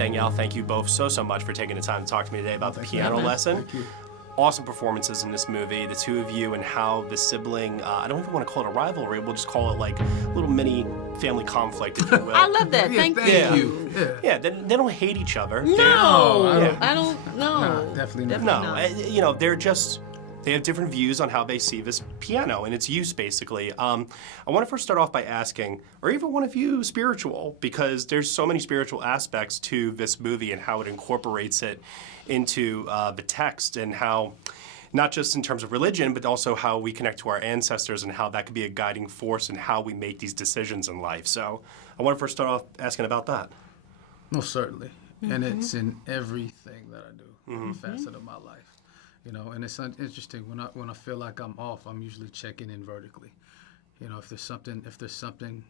Danielle, thank you both so much for taking the time to talk to me today about the piano lesson. Thank you. Awesome performances in this movie, the two of you, and how the sibling, I don't even want to call it a rivalry, we'll just call it like a little mini family conflict, if you will. I love that. Thank you. Yeah, they don't hate each other. No, Yeah. I don't know. No, definitely not. No, you know, they have different views on how they see this piano and its use, basically. I want to first start off by asking, are either one of you spiritual? Because there's so many spiritual aspects to this movie and how it incorporates it into the text, and how, not just in terms of religion, but also how we connect to our ancestors and how that could be a guiding force in how we make these decisions in life. So I want to first start off asking about that. Most certainly. And it's in everything that I do, every facet of my life. You know, and it's interesting when I feel like I'm off, I'm usually checking in vertically. You know, if there's something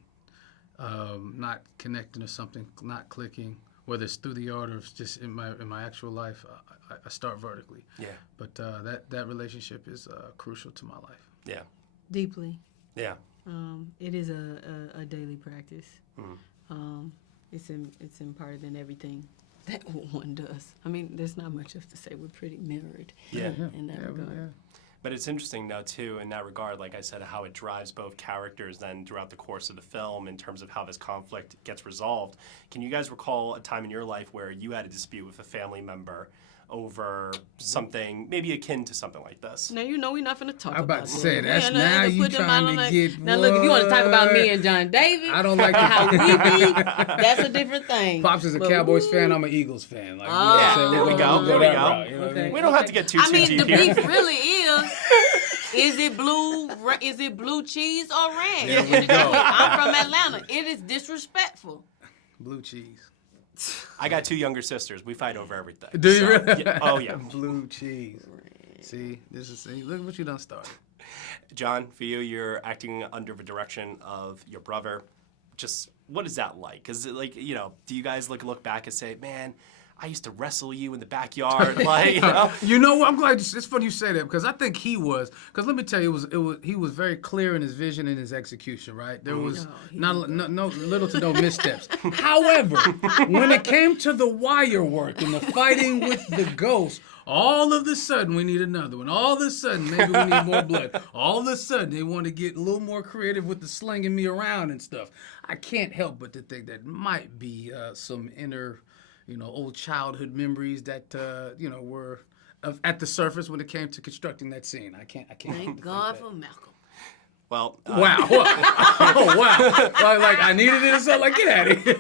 not connecting or something not clicking, whether it's through the art or it's just in my actual life, I start vertically. Yeah. But that relationship is crucial to my life. Yeah. Deeply. Yeah. It is a daily practice. It's imparted in everything that one does. I mean, there's not much else to say. We're pretty mirrored in that regard. But it's interesting, though, too, in that regard, like I said, how it drives both characters then throughout the course of the film in terms of how this conflict gets resolved. Can you guys recall a time in your life where you had a dispute with a family member over something maybe akin to something like this? Now, you know we're not going to talk I'm about about to say, that's Yeah, now you trying to get Now, look, if you want to talk about me and John David, I don't like how we be, that's a different thing. Pops is a Cowboys fan, I'm an Eagles fan. Like, there we go. There we go. Route, you know what I mean? We don't have to get too mean, deep the here. beef really is it blue cheese or ranch? There we go. I'm from Atlanta. It is disrespectful. Blue cheese. I got two younger sisters. We fight over everything. Do you really? Yeah. Oh, yeah. Blue cheese. See, look what you done started. John, for you, you're acting under the direction of your brother. Just, what is that like? Because, like, you know, do you guys look back and say, man, I used to wrestle you in the backyard, like, you know? You know what? I'm glad it's funny you say that, because I think because let me tell you, he was very clear in his vision and his execution, right? There was no little to no missteps. However, when it came to the wire work and the fighting with the ghost, all of a sudden we need another one. All of a sudden maybe we need more blood. All of a sudden they want to get a little more creative with the slinging me around and stuff. I can't help but to think that might be some inner, old childhood memories that, were at the surface when it came to constructing that scene. I can't. Thank God for Malcolm. Well, wow. Oh, wow. Like I needed it, so like, get out of here.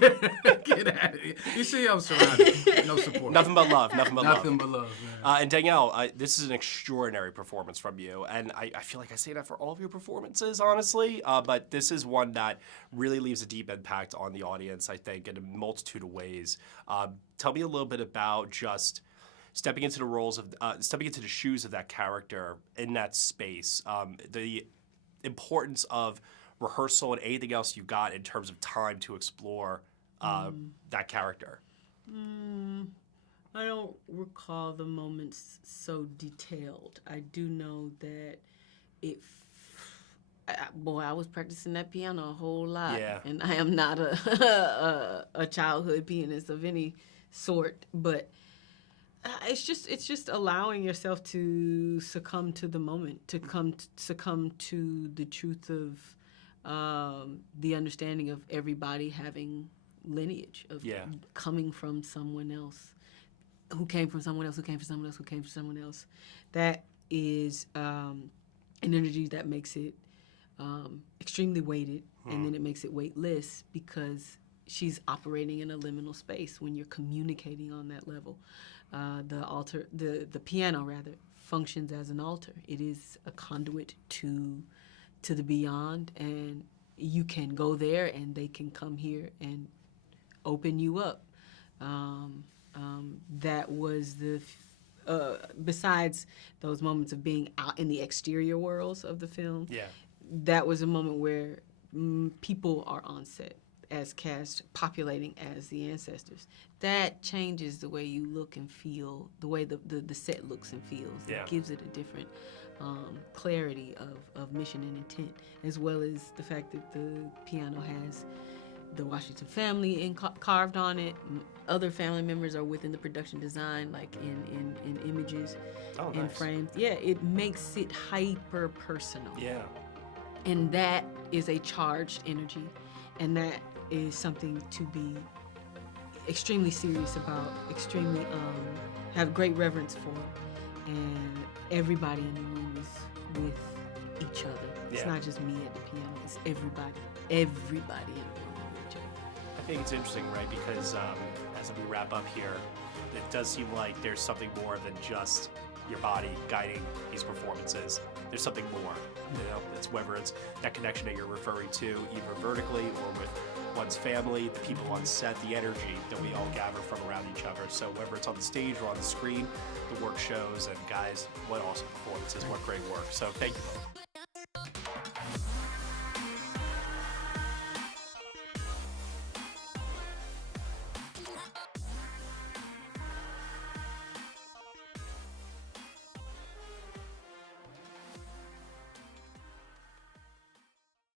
Get out of here. You see, I'm surrounded. No support. Nothing but love. Nothing but Nothing but love, man. And Danielle, this is an extraordinary performance from you. And I feel like I say that for all of your performances, honestly. But this is one that really leaves a deep impact on the audience, I think, in a multitude of ways. Tell me a little bit about just stepping into the shoes of that character in that space. The importance of rehearsal and anything else you got in terms of time to explore that character. I don't recall the moments so detailed. I do know that I was practicing that piano a whole lot. Yeah. And I am not a childhood pianist of any sort, but it's just allowing yourself to succumb to the moment, to succumb to the truth of the understanding of everybody having lineage, of coming from someone else, who came from someone else, who came from someone else, who came from someone else. That is an energy that makes it extremely weighted, and then it makes it weightless because she's operating in a liminal space when you're communicating on that level. The piano rather functions as an altar. It is a conduit to the beyond, and you can go there, and they can come here and open you up. That was besides those moments of being out in the exterior worlds of the film. Yeah, that was a moment where people are on set as cast, populating as the ancestors. That changes the way you look and feel, the way the set looks and feels. Yeah. It gives it a different clarity of mission and intent, as well as the fact that the piano has the Washington family carved on it. Other family members are within the production design, like in images and frames. Yeah, it makes it hyper personal. Yeah. And that is a charged energy, and that is something to be extremely serious about, extremely have great reverence for, and everybody in the room is with each other. It's not just me at the piano, it's everybody in the room with each other. I think it's interesting, right? Because as we wrap up here, it does seem like there's something more than just your body guiding these performances. There's something more, it's whether it's that connection that you're referring to, either vertically or with one's family, the people on set, the energy that we all gather from around each other. So whether it's on the stage or on the screen, the work shows, and guys, what awesome performances, what great work. So thank you both.